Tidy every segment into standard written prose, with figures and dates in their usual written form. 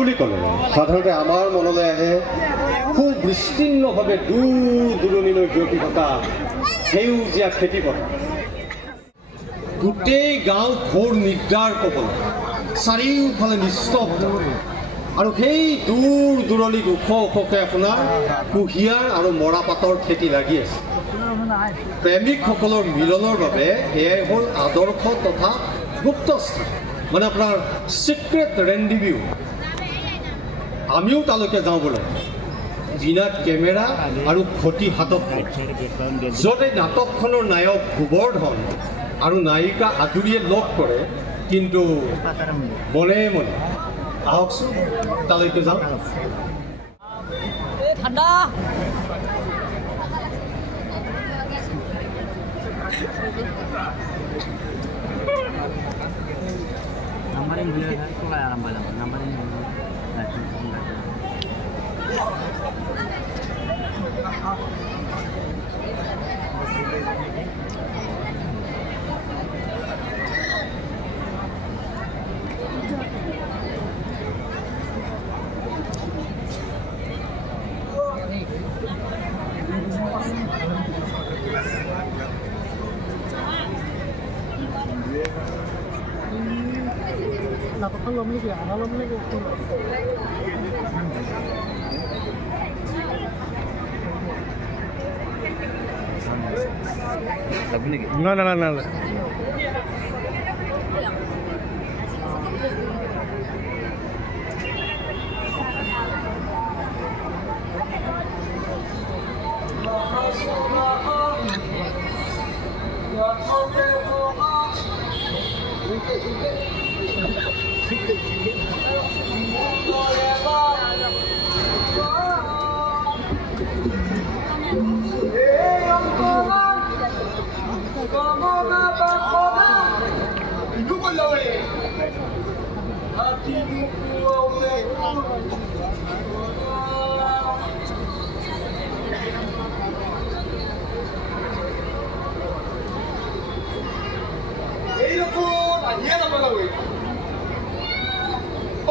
বুলি ক'লে সাধাৰণতে আমাৰ মনলৈ আহে খুব বিস্তীৰ্ণভাৱে দূৰ দূৰণিলৈ বিয়পি থকা সেউজীয়া খেতিপথাৰ। গোটেই গাঁও ঘোৰ নিদ্ৰাৰ কবলত, চাৰিওফালে নিস্তব্ধ, আৰু সেই দূৰ দূৰণিত ওখ ওখকৈ আপোনাৰ কুঁহিয়াৰ আৰু মৰাপাতৰ খেতি লাগি আছে। প্ৰেমিকসকলৰ মিলনৰ বাবে এয়াই হ'ল আদৰ্শ তথা গুপ্ত স্থান, মানে আপোনাৰ চিক্ৰেট ৰেণ্ডিভিউ। আমিও তালৈকে যাওঁ বোলে, বিনা কেমেৰা আৰু ঘটি হাতত, য'ত এই নাটকখনৰ নায়ক গোবৰ্ধন আৰু নায়িকা আদুৰিয়ে লগ কৰে, কিন্তু মনে মনে। আহকচোন তালৈকে যাওঁ। ঠাণ্ডা নাম্বারিং হলে চলাই আরাম পাইলাম। নাম্বারিং নাটকখন ল'ম নেকি? আধা ল'ম নেকি? না না না না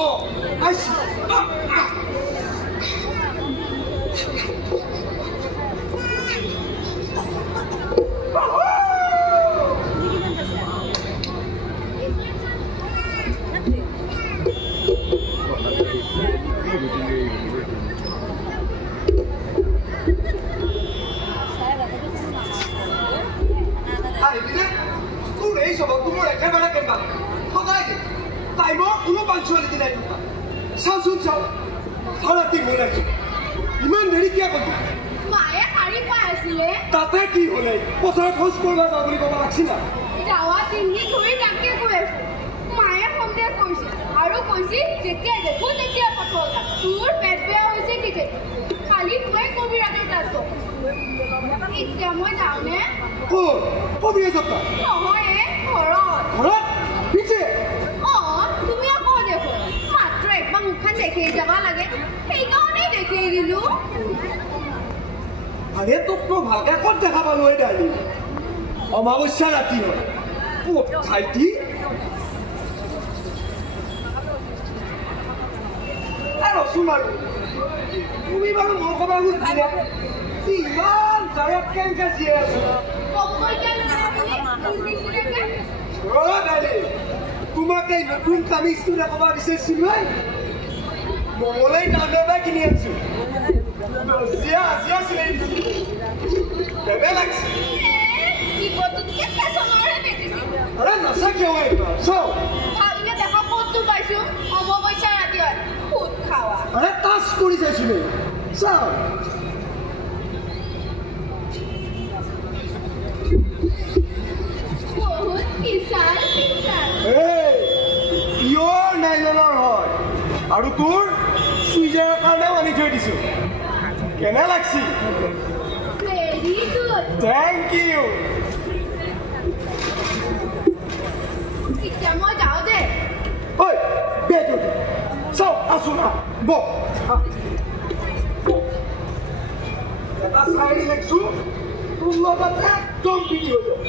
Oh, I see. ইমান দেৰি কিয় কৰিলি? মায়ে শাৰী পাই আছিলে। তাতে কি হ'লে? পথাৰত খোজ কৰিব যাওঁ বুলি ক'ব লাগিছিল। যাৱা তিনি ধৰি তাকে কৈ আছো। মায়ে সন্দেহ কৰিছে আৰু কৈছিল যেতিয়া দেখো তেতিয়া পঠাব। তোৰ পেট বেয়া হৈছে কি? খালি তই কবিৰাজৰ তাত গ'ল। এতিয়া মই যাওঁনে? ক'ত? কবিৰাজৰ তাত? নহয়, ঘৰত। ঘৰত? পিছে? তুমি আকৌ দেখোন মাত্ৰ একবাৰ মুখখন দেখি যাব লাগে, সেইকাৰণে দেখি দিলো। আৰে তোক মই ভালকে ক'ত দেখা পালো? এই ডালি অমাৱস্যা ৰাতি হয়। ক'ত ঠাইটি? ৰচোন আৰু তুমি বাৰু মোৰ খবৰ সুধিলে ইমান জায়ত কেনেকে জীয়াই আছো? তোমাকে নতুন কামিজটো দেখাব বিচাৰিছিলো। মঙলেই নামে কিনি আনিছো। নচা কিয় দেখা ক'তো পাইছো? অমাৱস্যা ৰাতি হয়, সুদ খাৱা। আৰে তাচ কৰি চাইছিলো। চাও বহুত বিশাল বিশাল। পিয়ৰ নাইলনৰ হয় আৰু তোৰ চুইজাৰৰ কাৰণেও আনি থৈ দিছো। কেনে লাগছি? Very good. Thank you. এতিয়া মই যাওঁ দে। ঐ বেটো চাও আছো না বহ। এটা চাইৰি দেখছো তোৰ লগত একদম পিটি হৈ যাব।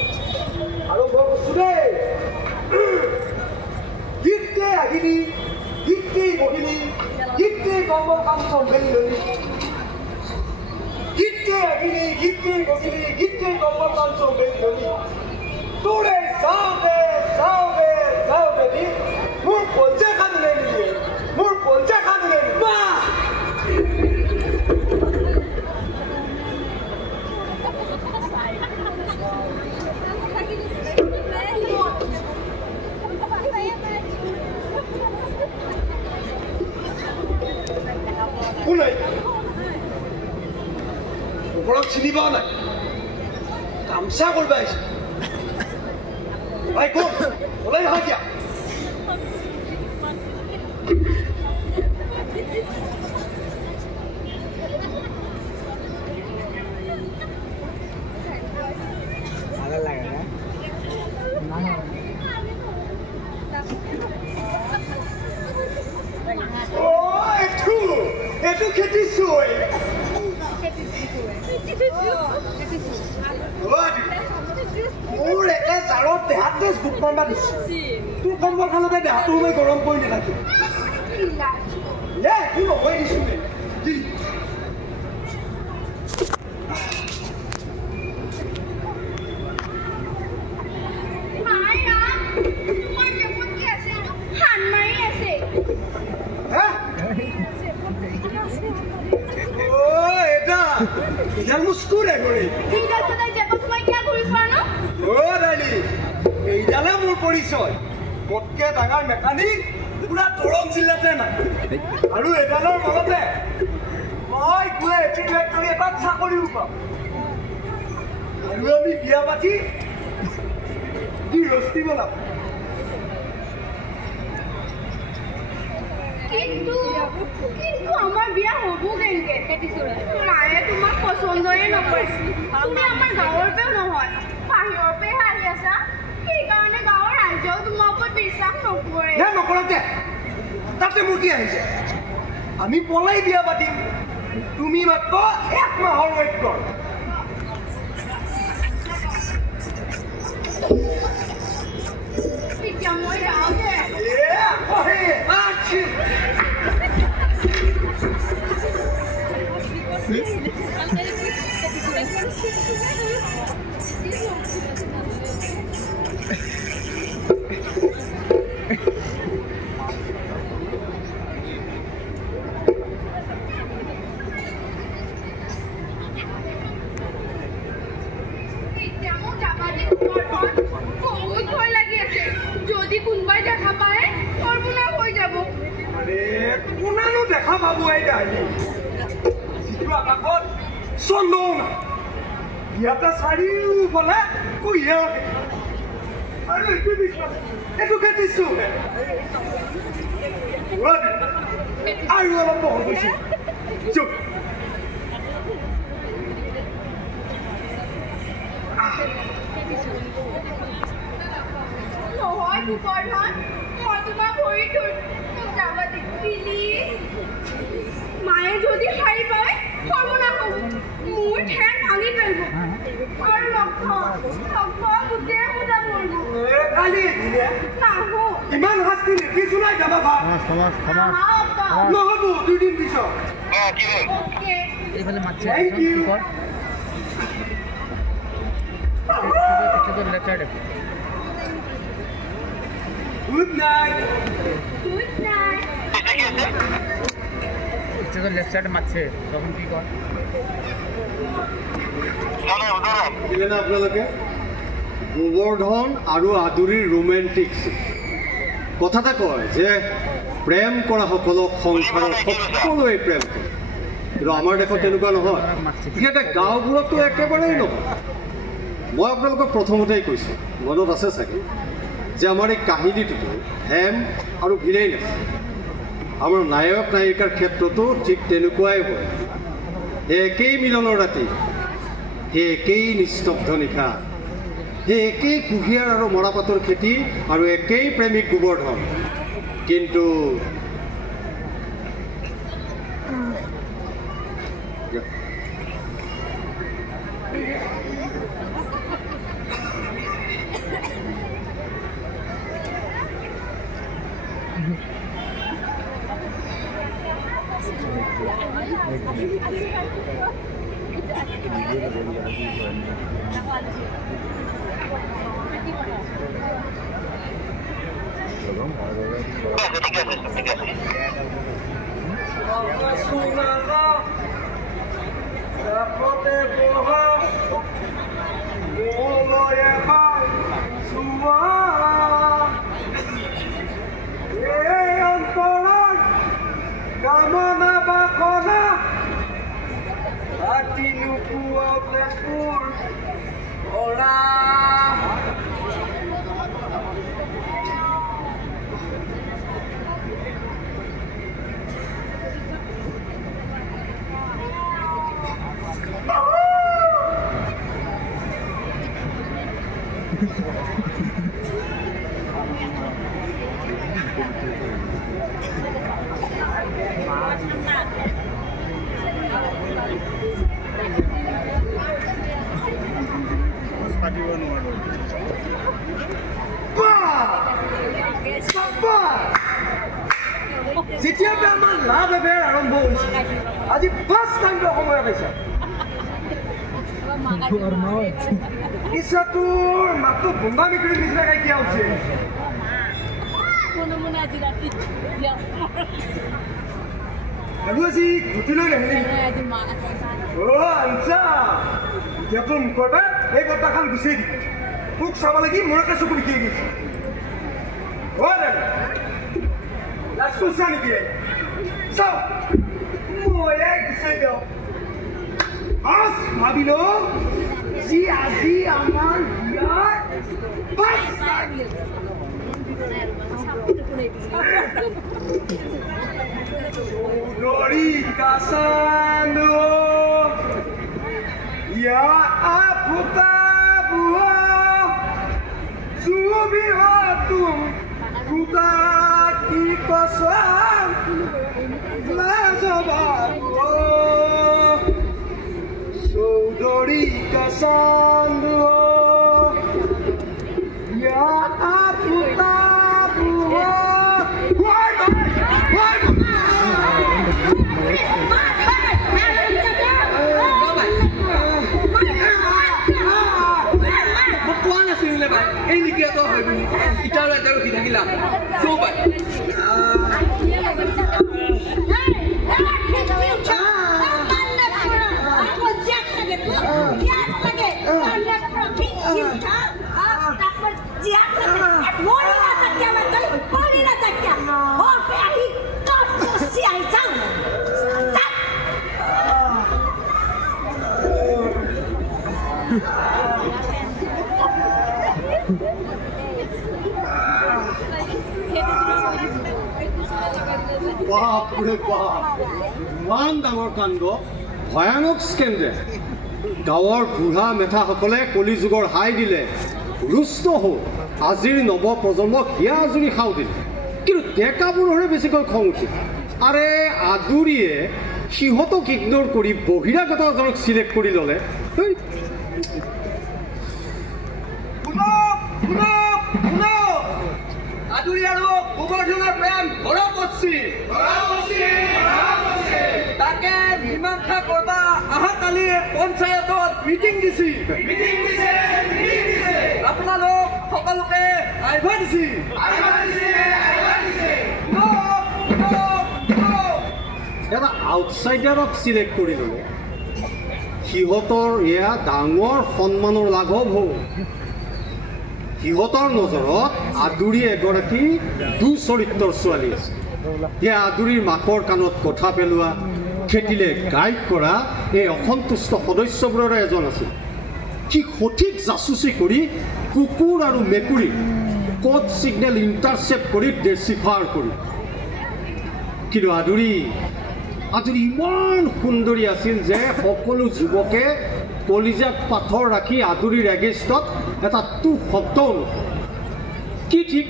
আৰু মই কৈছো দেই, গীত আহিলি গীত গীতটি বহিলি গীতটি কম্বল কাঞ্চন বেলিলি গীতটি আহিলি গীতটি বহিলি গীতটি কম্বল কাঞ্চন বেলিলি তোৰে যাওঁতে যাওঁতে যাওঁতে দি মোৰ পঞ্চা খান্দে নিয়ে মোৰ পঞ্চা খান্দে বাহ কোনাই ওপৰত চিনি পোৱা নাই কামচা কৰিব আহিছে ভাই কোন ওলাই নহয় কিয়া এইটো খেতি চুই মোৰ একে জাৰত দেহাতে দুখ মাৰিবা দিছে তোৰ কম্বল খালতে দেহাটো মই গৰম কৰি নালাগে কি নকয় দিছো ইধান মুস্কুৰে কৰি এইডালে মোৰ পৰিচয় মোতকে ডাঙৰ মেকানিক পুৰা দৰং জিলাতে নাই আৰু এডালৰ মাজতে মই গৈ এপিকৰি এটাত চাকৰিও পাম আৰু আমি বিয়া পাতি গৃহস্থী বনাম কিন্তু আমাৰ বিয়া হব কেনকে মায়ে তোমাক পছন্দই নকৰিছিল তুমি আমাৰ গাঁৱৰ পেও নহয় বাহিৰৰ পেহে আহি আছা সেইকাৰণে গাঁৱৰ ৰাইজেও তোমাৰ ওপৰত বিশ্বাস নকৰে নকৰাতে তাতে মোৰ কি আহিছে আমি পলাই বিয়া পাতিম তুমি মাত্ৰ 1 মাহৰ ৱেইট কৰ এতিয়া মই যাওঁ দে যদি কোনোবাই দেখা পায় সৰ্বনাশ হৈ যাব কোনানো দেখা পাব যিটো আকাশত চন্দ্ৰও নাই ইয়াতে চাৰিওফালে কুঁহিয়া আৰু এইটো বিশ্বাস এইটো খেতিছো আৰু অলপ বহল গৈছে চুপ নহয় কুকৰধন মই তোমাক ভৰি ধৰিম মোক যাব দিছিলি মায়ে যদি শাৰী পায় সৰ্বনাশ হ'ব মোৰ ঠেং ভাঙি পেলাব আৰু লক্ষ্য গোটেই পূজা কৰিব নাহো ইমান শাস্তি দেখিছো নাই যাবা ভাত নহ'ব 2 দিন পিছত এইফালে মাতছে Thank you. Good night. Good night. Left সাইডে মাতছে তখন কি কর দিলে না আপোনালোকে গোবৰ্ধন আৰু আদুৰিৰ ৰোমেণ্টিক কথা এটা কয় যে প্ৰেম কৰা সকলক সংসাৰত সকলোৱে প্ৰেম কৰে কিন্তু আমাৰ দেশত তেনেকুৱা নহয় বিশেষকৈ গাঁওবোৰতো একেবাৰেই নহয় মই আপোনালোকক প্ৰথমতেই কৈছোঁ মনত আছে চাগে যে আমাৰ এই কাহিনীটোতো হেম আৰু বীৰেণ আছে আমাৰ নায়ক নায়িকাৰ ক্ষেত্ৰতো ঠিক তেনেকুৱাই হয় সেই একেই মিলনৰ ৰাতি সেই একেই নিস্তব্ধ নিশা সেই একেই কুঁহিয়াৰ আৰু মৰাপাতৰ খেতি আৰু একেই প্ৰেমিক গোবৰ্ধন কিন্তু যেতিয়া আমাৰ লাভ এবাৰ আৰম্ভ হৈছে আজি ফাৰ্ষ্ট টাইম সময় পাইছে ইছাটোৰ মাত্ৰ বন্ধা বিক্ৰী নিচিনাকৈ কিয় হৈছে আৰু আজি ঘুটিলৈ নাহিলে আচ্ছা এতিয়া তোৰ মুখৰ পৰা এই কথাখন গুচাই দিব তোক চাব লাগি মোৰ এটা চকু বিকি গৈছে Susah ni so, mulai saya. As, Mabilo, si Aziz Aman dia, pas. Glory kasando, ya apuka buah, subi hatum, kuta. Kosong Lazabago Saudari Kasando Ya aku tabu Berkuana sini lepas ini kita tahu ini kita dah tahu kita gila coba বাপৰে বাপ ইমান ডাঙৰ কাণ্ড ভয়ানক scandal গাঁৱৰ বুঢ়া মেথাসকলে কলিযুগৰ হাই দিলে ৰুষ্ট হ'ল আজিৰ নৱ প্ৰজন্মক হিয়া আজুৰি খাও দিলে কিন্তু ডেকাবোৰৰে বেছিকৈ খং উঠিল আৰে আদুৰিয়ে সিহঁতক ইগনোৰ কৰি বহিৰাগত এজনক চিলেক্ট কৰি ল'লে আদুৰি আৰু গোবৰ্ধনৰ প্ৰেম ঘৰৰ পছি তাকে মীমাংসা কৰবা অহাকালি পঞ্চায়তত মিটিং দিছে আপোনালোক সকলোকে আহিব দিছে এটা আউটচাইডাৰক চিলেক্ট কৰি ল'লে সিহঁতৰ এয়া ডাঙৰ সন্মানৰ লাঘৱ হ'ল সিহঁতৰ নজৰত আদুৰি এগৰাকী দুচৰিত্ৰৰ ছোৱালী আছে এয়া আদুৰিৰ মাকৰ কাণত কথা পেলোৱা খেতিলে গাইড কৰা এই অসন্তুষ্ট সদস্যবোৰৰে এজন আছিল সি সঠিক জাচুচি কৰি কুকুৰ আৰু মেকুৰী কোড ছিগনেল ইণ্টাৰচেপ্ট কৰি ডেচিফাৰ কৰি কিন্তু আদুৰি ইমান সুন্দৰী আছিল যে সকলো যুৱকে কলিজাত পাথৰ ৰাখি আদুৰিৰ এগেইনষ্টত এটা টু শব্দও কি ঠিক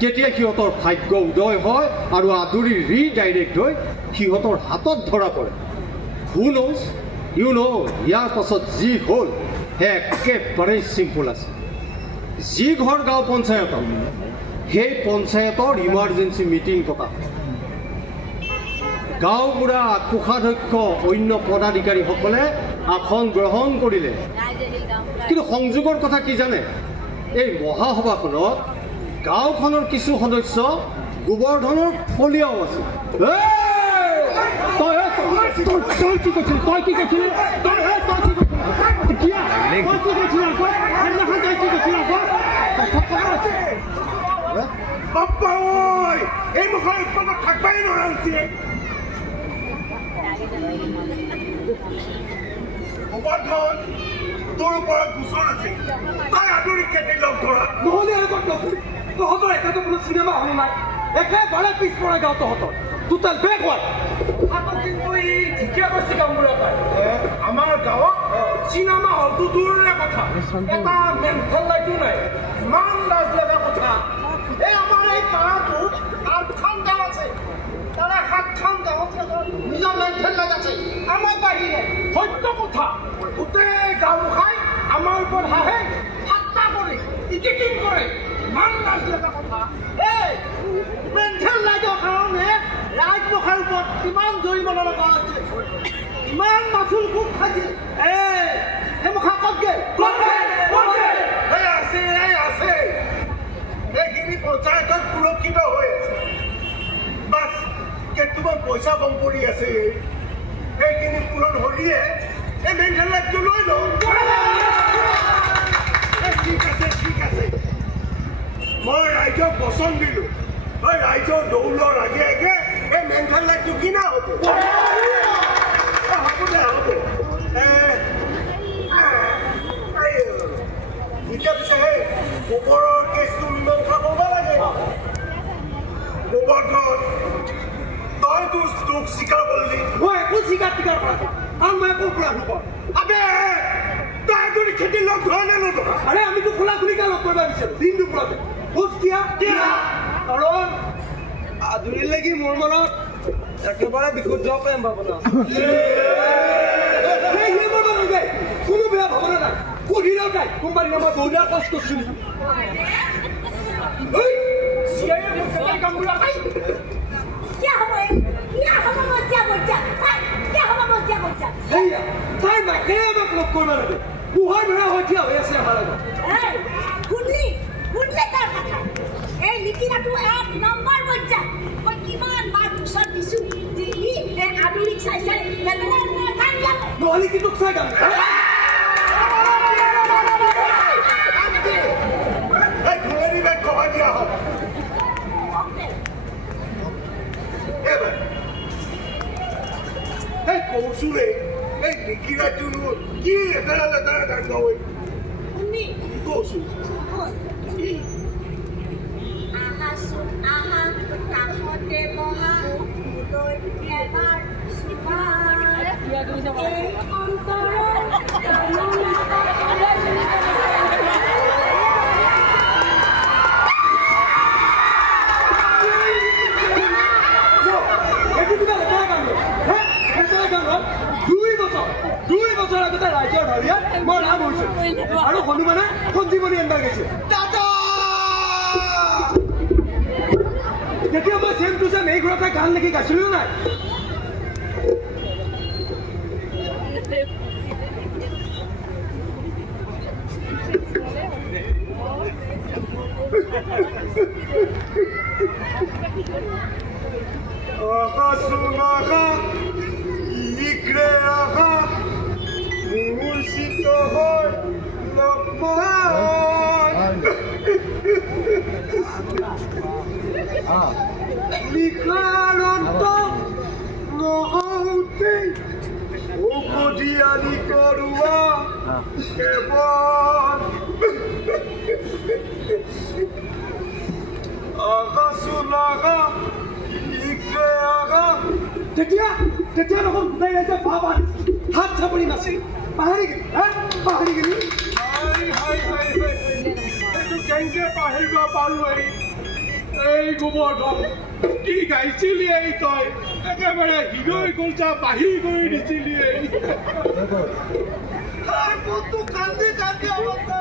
কেতিয়া সিহঁতৰ ভাগ্য উদয় হয় আৰু আদুৰি ৰিডাইৰেক্ট হৈ সিহঁতৰ হাতত ধৰা পৰে হু ন'জ ইউ ন' ইয়াৰ পাছত যি হ'ল একেবাৰে চিম্পল আছে যি ঘৰ গাঁও পঞ্চায়তত সেই পঞ্চায়তৰ ইমাৰ্জেঞ্চি মিটিং পতা গাঁওবুঢ়া কোষাধ্যক্ষ অন্য পদাধিকাৰীসকলে আসন গ্ৰহণ কৰিলে। কিন্তু সংযোগৰ কথা কি জানে, এই মহাসভাখনত গাঁওখনৰ কিছু সদস্য গোবৰ্ধনৰ ফলিয়াও আছে। গোবৰ্ধন তোৰ ওপৰত গোচৰ আছে, তাই আদৰি খেতি লগ ধৰা নহ'লে তহঁতৰ এটাতো কোনো চিনেমা হল নাই, একেবাৰে পিছপৰা গাঁও তহঁতৰ টোটেল বেগ হোৱা। কিন্তু ই ঠিকে কৈছে গাঁওবুঢ়া পাই, আমাৰ গাঁৱত চিনেমা হলটো দূৰৰে কথা, এটা মেণ্টেল লাইটো নাই। ইমান লাজ লগা কথা, এই আমাৰ এই পাৰাটোত 8খন গাঁও আছে, তাৰে 7খন গাঁৱত নিজৰ মেণ্টেল লাইট আছে, আমাৰ বাহিৰে। সত্য কথা, গোটেই গাঁওখাই আমাৰ ওপৰত হাঁহে, ঠাট্টা কৰে, ইটিকিং কৰে। ইমান লাজ লগা কথা। এই মেণ্টেল লাইটৰ কাৰণে ৰাজপথৰ ওপৰত কিমান জৰিমনা লগা হৈছে, ইমান মাচুল খুব খাইছিল। এই মুখা কতগে আছে এইখিনি পঞ্চায়তত সুৰক্ষিত হৈ আছে, বাছ কেইটামান পইচা কম পৰি আছে, সেইখিনি পূৰণ হ'লিয়ে এই মেণ্টেল লাইটটো লৈ লওঁ। ঠিক আছে ঠিক আছে, মই ৰাইজক বচন দিলোঁ, ৰাইজৰ দৌলৰ আগে আগে এই মেণ্টেল লাইটটো কিনা হ'ব। হ'ব দে হ'ব, এতিয়া পিছে সেই গোবৰৰ কেছটো মীমাংসা কৰিব লাগে। গোবৰ্ধন তই তোৰ দুখ স্বীকাৰ কৰিলি, মই একো স্বীকাৰ টিকাৰ কৰা নাই, আৰু মই একো পৰা নকওঁ। আবে তই যদি খেতি লগ ধৰা নে নধৰা? আৰে আমিতো খোলা খুলিকে লগ কৰিব বিচাৰোঁ দিনটো পৰাতে ভোজ দিয়া, কাৰণ আদুৰি লাগি মোৰ মনত একেবাৰে বিশুদ্ধ প্ৰেম ভাৱনা। কোনো বেয়া ভাৱনা নাই, পঢ়িলেও নাই, কোনোবাই মই বহুদিন কষ্ট কৰিছিলোঁ। তাই নাকে আমাক লগ কৰিব লাগে, পোহৰ ধৰা হৈ থিয়া হৈ আছে আমাৰ লগত। এই লিখিনাটো 1 নম্বৰ পৰ্যায়, মই কিমান বাৰ গোচৰ দিছোঁ যে ই আধুনিক চাই চাই নহ'লে কি তোক চাই গান দিয়া হওক। এই কৌচুৰে এই লিখিনাটো কি এটা গান গাৱৈ কৌচু কাষতে বহা এবাৰ দুই বছৰ আগতে ৰাইজৰ ধৰিয়া মই নাম হৈছোঁ আৰু হনুমানে সঞ্জীৱনী আনিব গৈছে। তেতিয়া মই চেম টু চেম এই ঘৰতে গান লিখি গাইছিলোঁ নাই? ইক্ৰে আহা মূৰ্ছিত হয় লিখাৰ অন্ত নহওঁতে উভতিয়ালি কৰোৱা কেৱল আকাশো লাগা ইক্ৰে আগা। তেতিয়া দেখোন গোটেই ৰাইজে ভাব হাত চাপৰি নাছিল, পাহৰি গেলি পাহৰি গেলি। এইটো কেনেকে পাহৰিব পাৰো? এই গোবৰ্ধন কি গাইছিলি? এই তই একেবাৰে হৃদয় কলচা বাহিৰ কৰি দিছিলি। কান্দি কান্দি অৱস্থা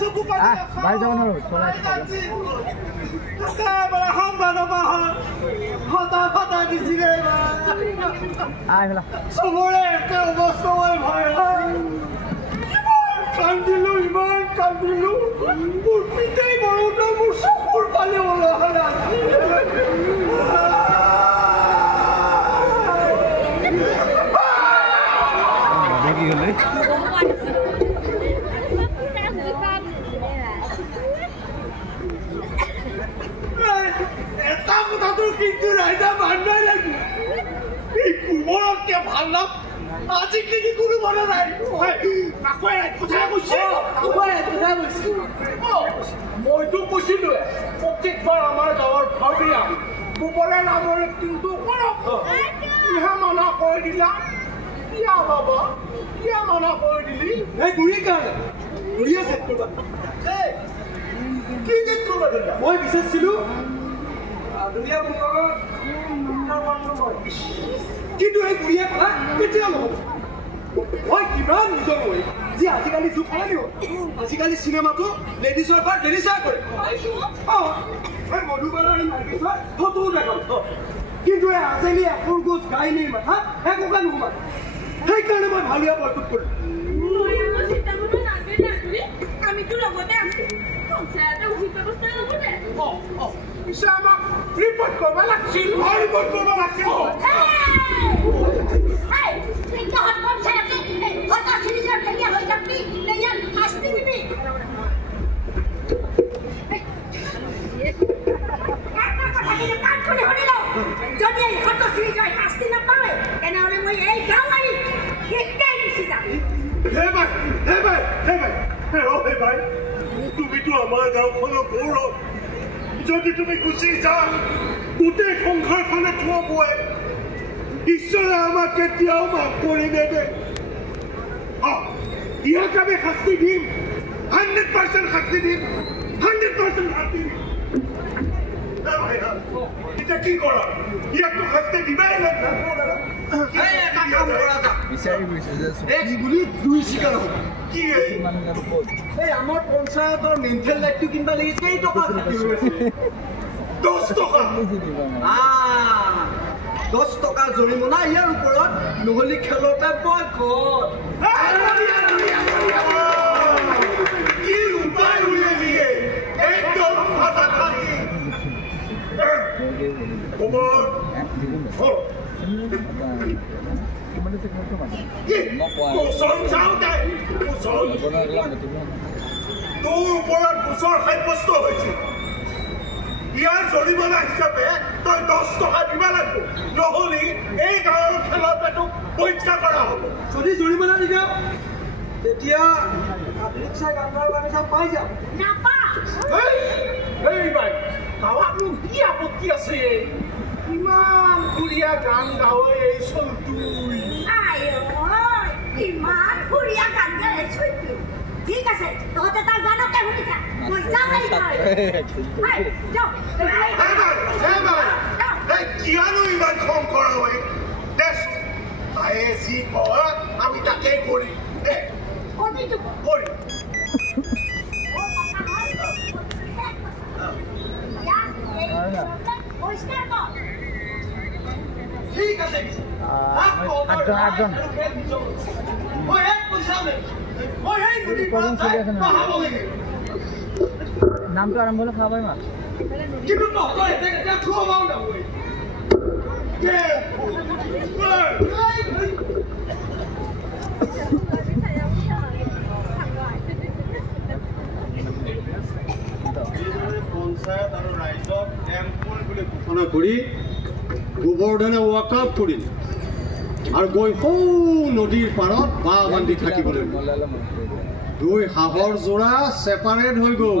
চকু পানী একেবাৰে সম্বাদমা হতা ফটা দিছিলে চবৰে একে অৱস্থা মই ভয় ইমান কান্দিলো মোৰ পিতাই মৰোতে মোৰ চকুৰ পানী ওলোৱা হ'ল কি হ'লে এটা কথাটো কিন্তু ৰাইজা মানবাই লাগিব এই কোমৰতকে ভাল নাম আজিকালি কোনো মনে নাই কথা কৈছে মইতো কৈছিলো প্ৰত্যেকবাৰ আমাৰ গাঁৱৰ ভাৱৰীয়া গোবৰে নামৰ কিন্তু ইহা মানা কৰি দিলা কিয়া বাবা কিয়া মানা কৰি দিলি এই গুৰি কাৰণে গুৰিয়ে চেক কৰিবা কি চেক কৰিবা মই বিচাৰিছিলো দুনিয়া কিন্তু এই গুৰিয়ে কথা কেতিয়া নহ'ব মই কিমান নিজৰ কৰি যি আজিকালি যুগ সলনি হ'ল আজিকালি চিনেমাটো লেডিছৰ পৰা লেডিছাই কৰে মই মধুবালাৰ নাৰ্গিছৰ ফটো দেখাওঁ কিন্তু এই আজেলি একুৰ গোজ গাই নি মাথা একোকে নোসোমাই সেইকাৰণে মই ভালুৱা বয়কট কৰিলোঁ আমিতো লগতে আছো পঞ্চায়তে উচিত ব্যৱস্থা ল'বনে পিছে আমাক ৰিপৰ্ট কৰিব লাগিছিল ৰিপৰ্ট কৰিব লাগিছিল যদি এই হতশ্ৰী জয় শাস্তি নাপায় তেনেহলে মই এই গাঁও মাৰি একাই গুচি যাম তুমিতো আমাৰ গাঁওখনৰ গৌৰৱ যদি তুমি গুচি যা গোটেই সংসাৰখনে থোৱাবই ঈশ্বৰে আমাক কেতিয়াও মাফ কৰি নেদে ইয়াক আমি শাস্তি দিম 100% শাস্তি দিম 100% শাস্তি দিম এতিয়া কি কৰা ইয়াকতো শাস্তি দিবাই লাগিব আমাৰ পঞ্চায়তৰ মেণ্টেল লাইফটো কিনিব লাগি কেই টকা 10 টকা 10 টকা জৰিমনা ইয়াৰ ওপৰত নহ'লে খেলতে বয়কট কি উপায় উলিয়াই দিয়ে একদম কথা খালি তোৰ ওপৰত গোচৰ সাব্যস্ত হৈছে ইয়াৰ জৰিমনা হিচাপে তই 10 টকা দিব লাগিব নহ'লে এই গাঁৱৰ খেলৰ পেটক পৰীক্ষা কৰা হ'ব যদি জৰিমনা নিদিওঁ তেতিয়া ৰিক্সা গাঁৱৰ বাগিচা পাই যাম গাঁৱতনো কি আপত্তি আছে ইমান ফুৰিয়া গান গাঁৱে এই চলতুই ইমান ফুৰিয়া গান গাইছো ঠিক আছে তহঁতে তাৰ গানকে শুনি থাক মই যাম কিয়নো ইমান খং কৰা হয় দেচোন তাই যি কয় আমি তাকে কৰিম কৰিম ঠিক আছে আঠজন মই এক পইচা নাই মই এই গুটি নামটো আৰম্ভ হ'লে খাব পাৰিম কিন্তু তহঁতৰ এতিয়া খুৱাও নগৈ পঞ্চায়ত আৰু ৰাইজক টেম্পুল বুলি ঘোষণা কৰি গোবৰ্ধনে ৱাকআপ কৰিল আৰু গৈ সৌ নদীৰ পাৰত বাঁহ বান্ধি থাকিবলৈ দুই হাঁহৰ যোৰা ছেপাৰেট হৈ গ'ল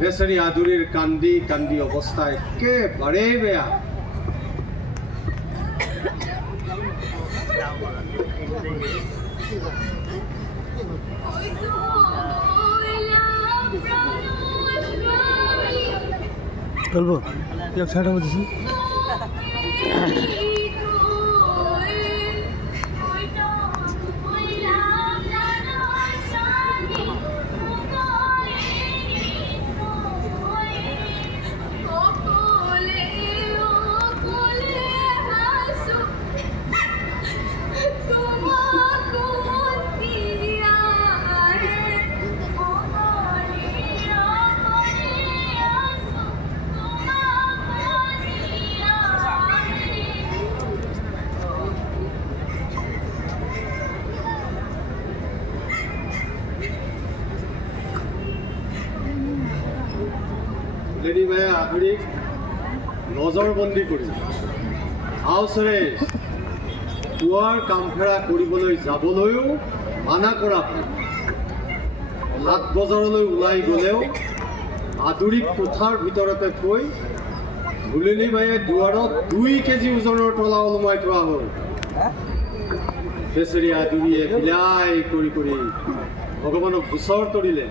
বেচেৰি আদুৰিৰ কান্দি কান্দি অৱস্থা একেবাৰেই বেয়া চলবো এক সাইড হয়ে দিছি আদুৰিক নজৰবন্দী কৰি আওচৰে পুৱাৰ কামফেৰা কৰিবলৈ যাবলৈও মানা কৰা হয়। 7 বজাৰলৈ ওলাই গ'লেও আদুৰিক কোঠাৰ ভিতৰতে থৈ ধুলেলি বায়ে দুৱাৰত 2 কেজি ওজনৰ তলা ওলমাই থোৱা হ'ল। বেচেৰি আদুৰিয়ে বিলাই কৰি কৰি ভগৱানক গোচৰ তৰিলে।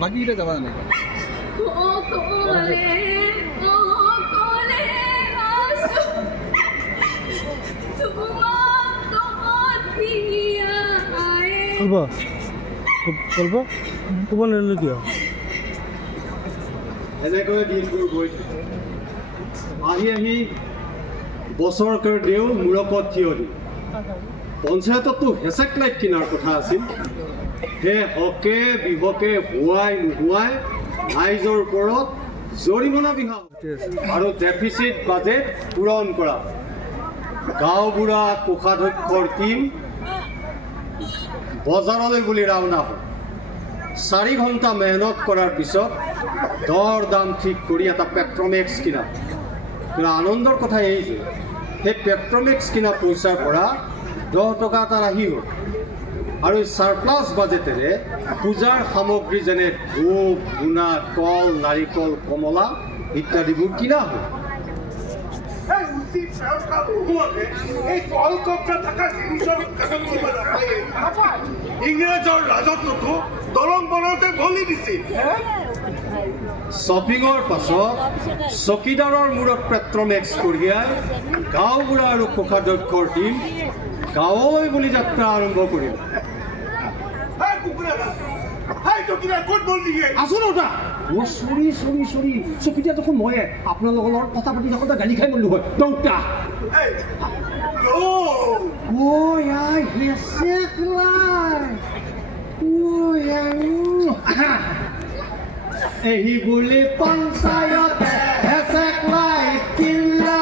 বাকীকেইটা যাবা নাই এনেকৈ দিনবোৰ গৈ থাকে। আহি আহি বছৰকৰ দেও মূৰকত থিয় দি পঞ্চায়ততো হেঁচেক লাইট কিনাৰ কথা আছিল। সেই হকে বিহকে হোৱাই নোহোৱাই ৰাইজৰ ওপৰত জৰিমনা বিহা আৰু ডেফিচিট বাজেট পূৰণ কৰা। গাঁওবুঢ়া কোষাধ্যক্ষৰ টীম বজাৰলৈ বুলি ৰাওনা হ'ল। 4 ঘণ্টা মেহনত কৰাৰ পিছত দৰ দাম ঠিক কৰি এটা পেট্ৰমেক্স কিনা। কিন্তু আনন্দৰ কথা এই যে সেই পেট্ৰমেক্স কিনা পইচাৰ পৰা 10 টকা এটা ৰাহি হ'ল আৰু এই চাৰপ্লাছ বাজেটেৰে পূজাৰ সামগ্ৰী যেনে ধূপ ধূনা কল নাৰিকল কমলা ইত্যাদিবোৰ কিনা হ'ল। ইংৰাজৰ ৰাজত্বটো দলং বনাওঁতে বলি দিছিল। শ্বপিঙৰ পাছত চকীদাৰৰ মূৰত পেট্ৰমেক্স কঢ়িয়াই গাঁওবুঢ়া আৰু কোষাধ্যক্ষৰ টীম গাঁৱলৈ বুলি যাত্ৰা আৰম্ভ কৰিলে। চকীদাৰ দেখোন ময়ে আপোনালোকৰ লগত কথা পাতি থাকোঁতে গালি খাই মৰিলো হয়। দৌতা এই বুলি পঞ্চায়ত হেঁচেক লাইট কিল্লা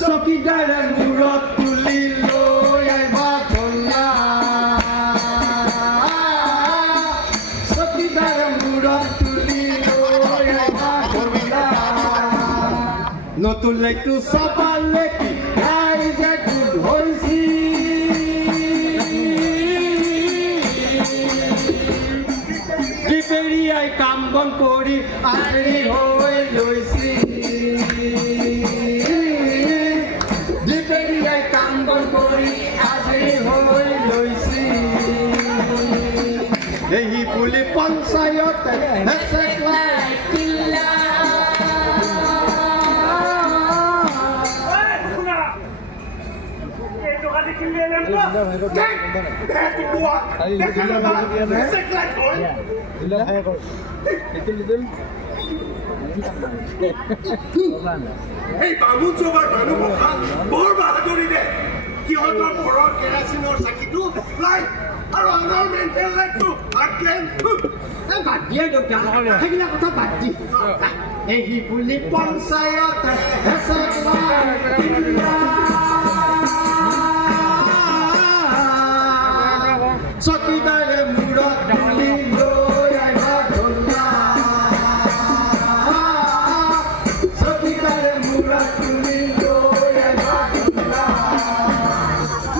চকীদাৰে মূৰত তুলি লৈ আহিবা ধলা। চকীদাৰে মূৰত তুলি লৈ আহিবা ধলা। নতুনলৈতো চাবালে কি ৰাইজে গোট হৈছিল। দিপেৰিয়াই কাম বন কৰি আজৰি হৈ লৈছিল। দিপেৰিয়াই কাম বন কৰি আজৰি হৈ লৈছিল। এই বুলি পঞ্চায়ত হেঁচেক লাইট কিল্লা। এই বামুণ চৌবাৰ মানুহমখা বৰ বাহাদুৰি দে। সিহঁতৰ ঘৰৰ কেৰাচিনৰ চাকিটো লাইট আৰু আনৰ মেণ্টেল লাইটটো বাদ দিয়ে দেউতা, সেইবিলাক কথা বাদ দি। এই বুলি পঞ্চায়ত হেঁচেক লাইট কিল্লা। চকীদাৰে মূৰত তুলি লৈ আহিবা ধলা। চকীদাৰে মূৰত তুলি লৈ আহিবা ধলা।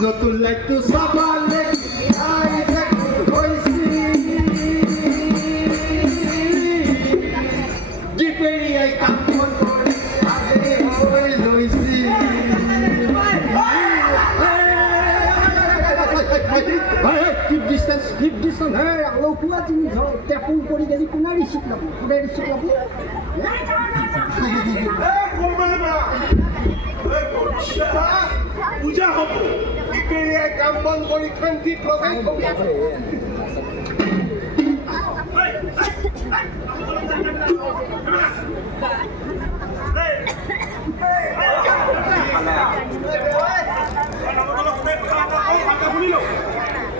নতুন লাইটটো চাবালে জিপেৰিয়াই কাম বন কৰি আগে হৈ লৈছি Keep distance. Hey, allow kuat ini. Telepon kori jadi kuna risik lagi. Kuna risik lagi. পূজা হ'ব ইপিনে কাম বন কৰি শান্তি প্ৰদান কৰি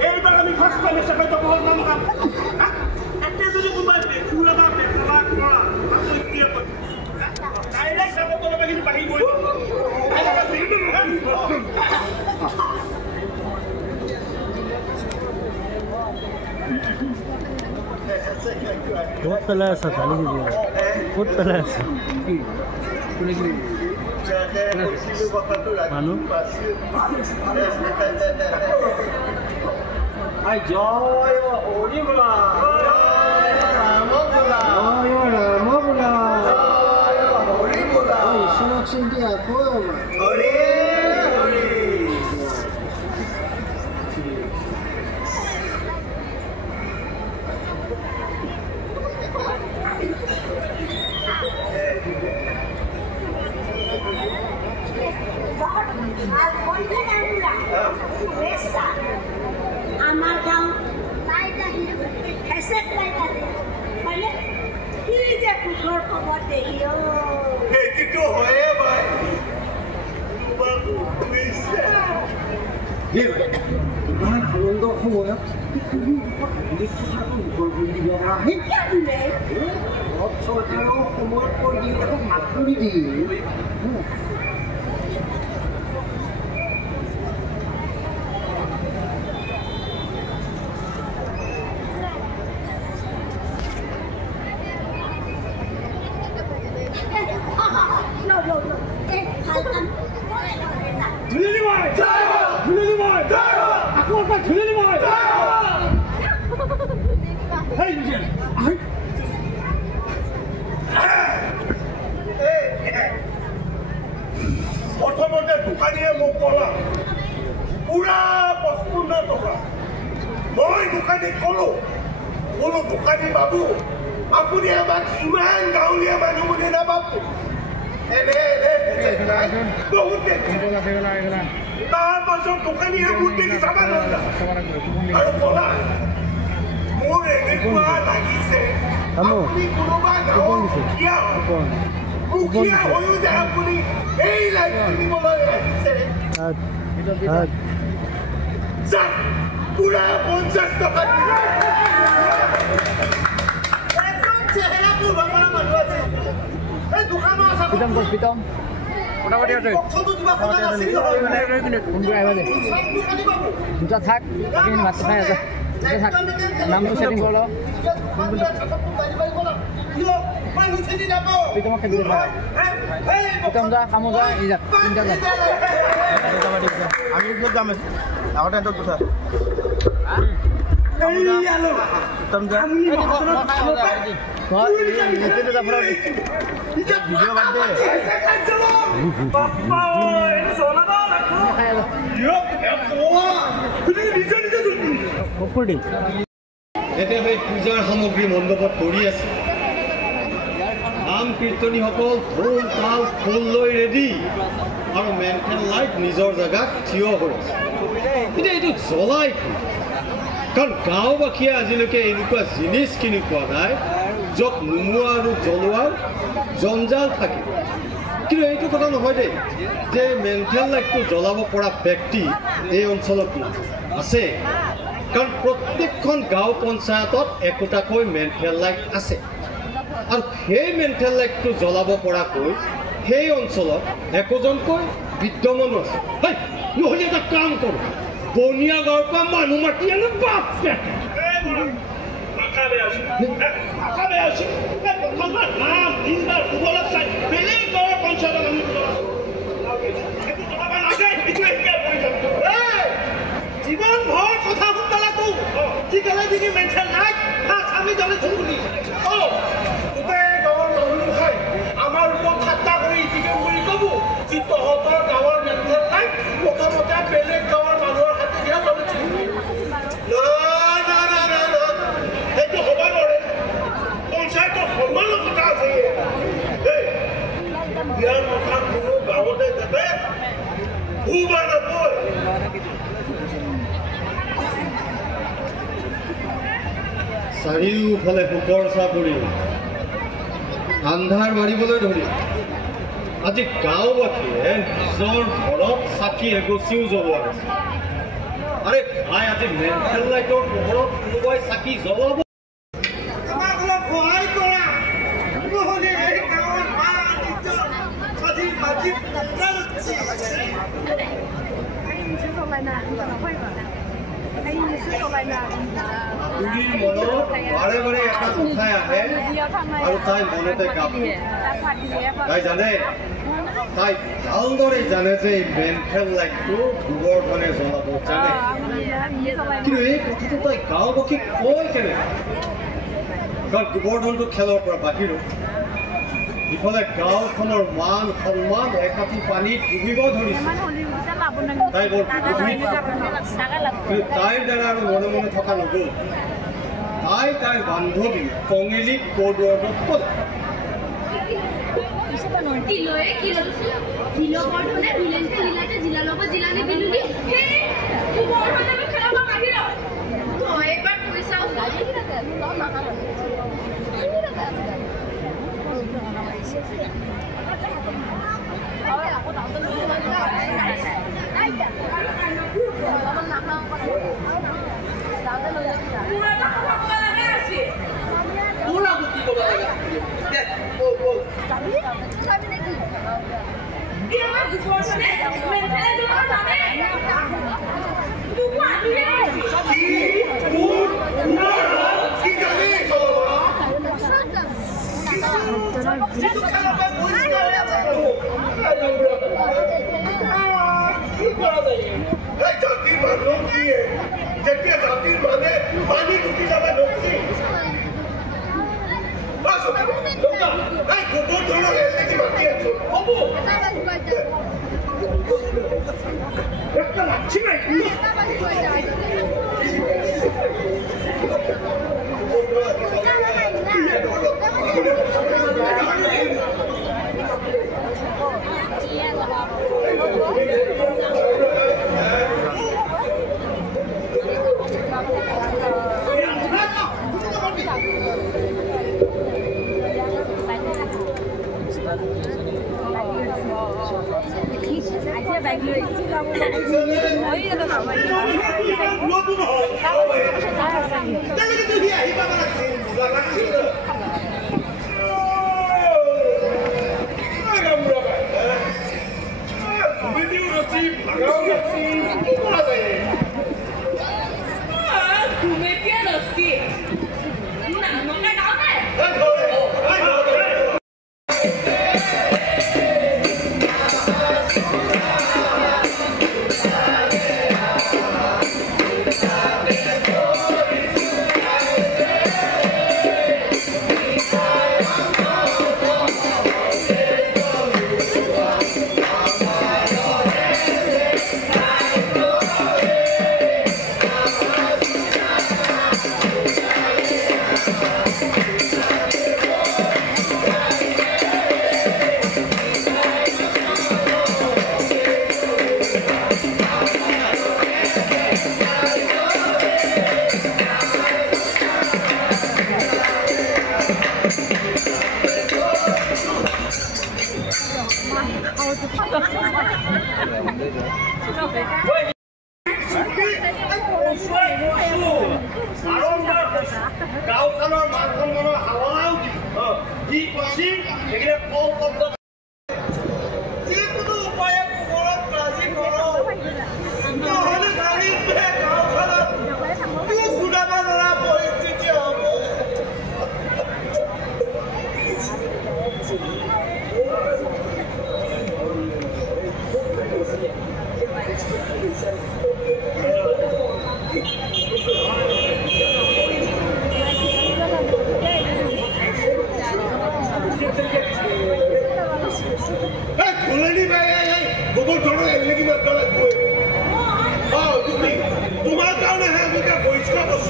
এইবাৰ আমি ফাৰ্ষ্ট টাইম হিচাপে বহুত নাম কাম এতে যদি কোনোবাই বেকুৰা বা বেকাবা কৰা সত্যিয়ে কৈ ডাইৰেক্ট যাব তলবে কিন্তু বাঢ়ি গৈ বহুত পেলাই আছা ঢালি দিবি বহুত পেলাই আছা মানুহ জয় হৰি বোলা ৰাম বোলা হৰি বোলা Ishak sini aku. হৰি আমার গাঁও হেসেট লাই থাকে মানে কি যে পুকুর খবর দেখিও এইটো হয়ে ভাই Iman alundo ko ya. Hindi ko siya kung gulgundi niya. কেমনে At so pero kumot ko dito ko matuli di. No. Halkan. ধুলি ভাই আকৌ একটা ধুলি ভাই হেই জিয়া প্ৰথমতে দোকানীয়ে মোক ক'লা পুৰা 55 টকা মই দোকানীক ক'লো দোকানী বাবু আপুনি আমাক ইমান গাঁৱলীয়া মানুহ বুলি নাভাবো বহুত তাৰ পাছত দোকানীয়ে মোক দেখি চাবা নলা আৰু ক'লা মোৰ এনেকুৱা লাগিছে আপুনি কোনোবা গাঁৱৰ মুখীয়া হৈও যে আপুনি এই লাইট কিনিবলৈ আহিছে যাক পুৰা 50 টকা একদম চেহেৰাবোৰ ভগৱান মানুহ আছে এই দোকানৰ আছে পিতম মোটামুটি আছে দুটা থাক ভাত খাই আছে থাক নামটো ছেটিং কৰ পিতমক খেদি পিতম যা কামো যা ই যা তিনিটা যা আমি ক'ত যাম আগতে এটা কথা পিতম যা ভিডিঅ' বাদ দে এতিয়া সেই পূজাৰ সামগ্ৰী মণ্ডপত কৰি আছে নাম কীৰ্তনীসকল ঢোল তাল খোল লৈ ৰেডি আৰু মেণ্টেল লাইট নিজৰ জেগাত থিয় হৈ আছে এতিয়া এইটো জ্বলাই কাৰণ গাঁওবাসীয়ে আজিলৈকে এনেকুৱা জিনিচ কিনি পোৱা নাই য'ত নুমুৱা আৰু জ্বলোৱাৰ জঞ্জাল থাকে কিন্তু এইটো কথা নহয় দেই যে মেণ্টেল লাইটটো জ্বলাব পৰা ব্যক্তি এই অঞ্চলত আছে কাৰণ প্ৰত্যেকখন গাঁও পঞ্চায়তত একোটাকৈ মেণ্টেল লাইট আছে আৰু সেই মেণ্টেল লাইটটো জ্বলাব পৰাকৈ সেই অঞ্চলত একোজনকৈ বিদ্যমানো আছে নহ'লে এটা কাম কৰোঁ বনিয়া গাঁৱৰ পৰা মানুহ মাতি আনো বাপ বেলেগ গাঁৱৰ মানুহৰ হাতত সেইটো হ'ব নোৱাৰে পঞ্চায়তৰ সন্মানৰ কথা আছে ইয়াৰ কথা কোনো গাঁৱতে যাতে ভূবা নপয় চাৰিওফালে পোকৰ চাপৰি আন্ধাৰ মাৰিবলৈ ধৰি আজি গাঁওবাসীয়ে নিজৰ ঘৰত চাকি এগছিও জ্বলোৱা হৈছে আৰে ভাই আজি মেণ্টেল লাইটৰ পোহৰত কোনোবাই চাকি জ্বলাব আমাক অলপ সহায় কৰা নহ'লে এই গাঁৱৰ আজি মাটি তুলিৰ মনত বাৰে বাৰে এটা কথাই আহে আৰু তাই মনতে কাপ তাই জানে তাই ভালদৰে জানে যে এই মেণ্টেল লাইটটো গোবৰ্ধনে জ্বলাব জানে কিন্তু এই কথাটো তাই গাঁওবাসীক কয় কেনে কাৰণ গোবৰ্ধনটো খেলৰ পৰা বাহিৰ ইফালে গাঁওখনৰ মান সন্মান একাঠি পানীত ডুবিব ধৰিছে তাই বৰ কিন্তু তাইৰ দ্বাৰা আৰু মনে মনে থকা নগ'ল তাইৰ বান্ধৱী কঙেলীক কৌদুৱাৰত ক'লে জাতিৰ মানুহ কিয়ে যেতিয়া জাতিৰ মানে পানী ডুবি যাব নকছি গোবৰ্ধনৰ এলেকি মাতি আছো হ'ব একটা লাগছি নাই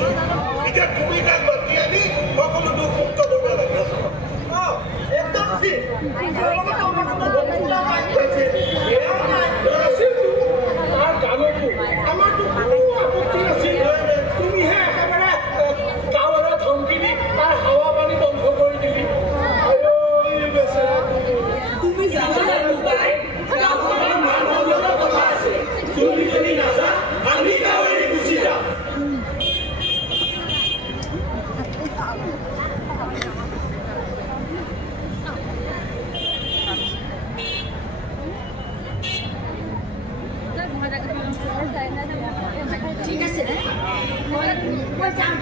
এতিয়া তুমি তাক মাতি আনি সকলো দুখ মুক্ত কৰিব লাগে একদম ঠিক তাৰ গানতো আমাৰতো কোনো আপত্তি নাছিল তুমিহে একেবাৰে গাঁৱৰে ধমকি দি তাৰ হাৱা পানী বন্ধ কৰি দিলি তুমি জানা মোবাইল গাঁৱৰ মানুহৰ লগত কথা আছে তুমি যদি নাজা আমি গাঁৱৰে গুচি যাম ঠিক আছে মই যাম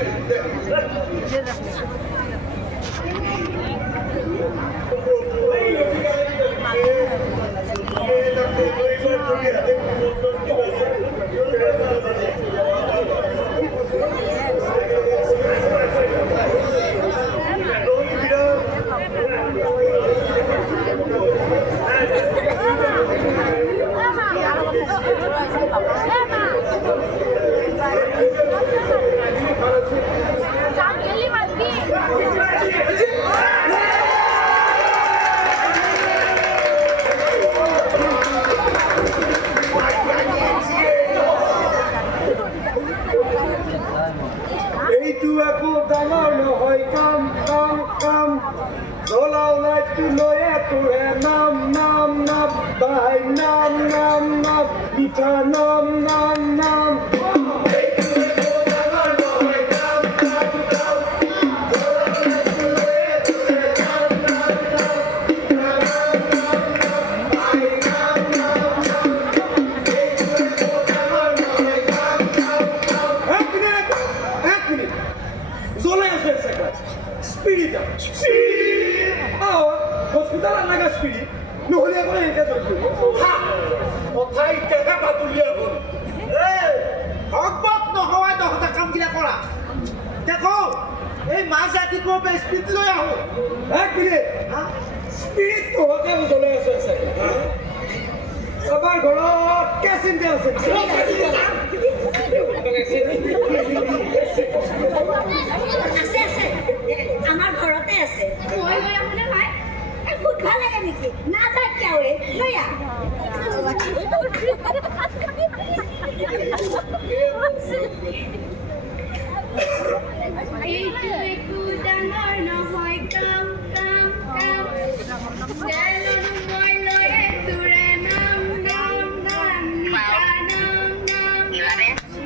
এইটো একো ডাঙৰ নহয় কাম কাম কাম জ্বলাও লাইটটো লৈয়ে তোৰে নাম নাম নাম বাই নাম নাম নাম পিঠা নাম নাম নাম হস্পিটালত লাগা স্পিৰিট নহ'লে আকৌ এনেকৈ ধৰিব কথা এতিয়াহে পাতুলিয়া হ'ল ভগৱত নহোৱাই তহঁতে কামবিলাক কৰা দেখো এই মাছ ৰাতিপুৱা স্পিৰিট লৈ আহোঁ এক মিনিট স্পিৰিট তহঁতে জ্বলাই আছে আমাৰ ঘৰত কেচিনতে আছে আমাৰ ঘৰতে আছে মই লৈ আহোনে ভাই খুব ভাল লাগে নেকি নাযায় কিয় লৈ আহ এইটো একো ডাঙৰ নহয় কাম কাম কাম তেলনো মই লৈয়ে তোৰে নাম নাম নাম নিশা নাম নাম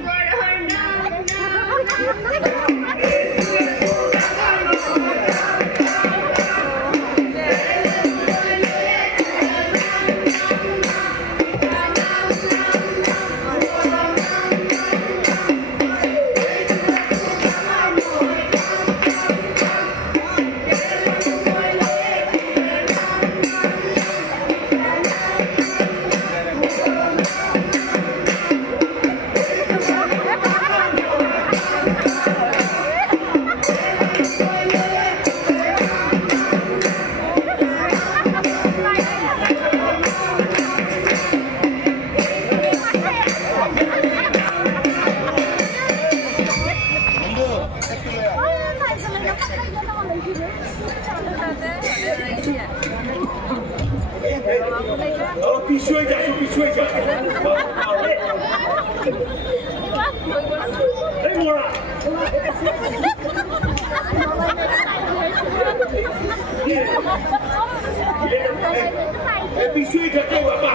গড়ৰ নাম নাম পিছুৱাই যা এই মৰা পিছুৱাই থাকে বাবা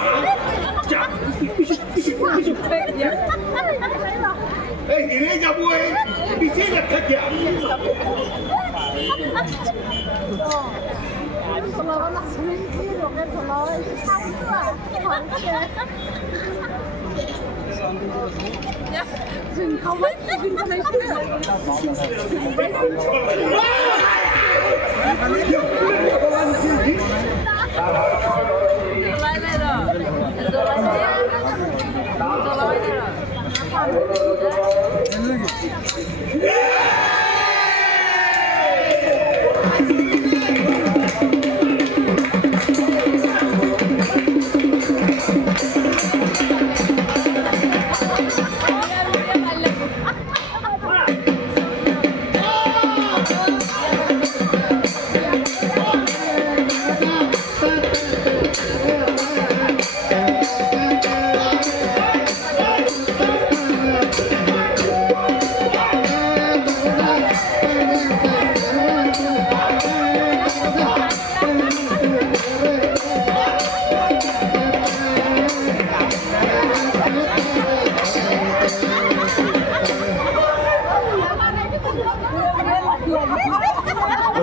এই হিৰে যাব এই পিছে নাথাকিয়া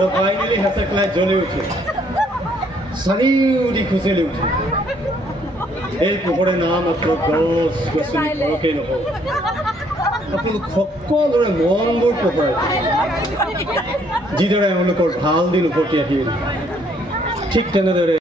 আৰু ফাইনেলি হেঁচেকলাই জ্বলি উঠে চাৰিওদি খুচেলি উঠে এই পোহৰে নাম মাত্ৰ গছ গছনি ঘৰকেই নহওক আপোনালোক সকলোৰে মনবোৰ পোহৰাই যিদৰে এওঁলোকৰ ভাল দিন উভতি আহিল ঠিক তেনেদৰে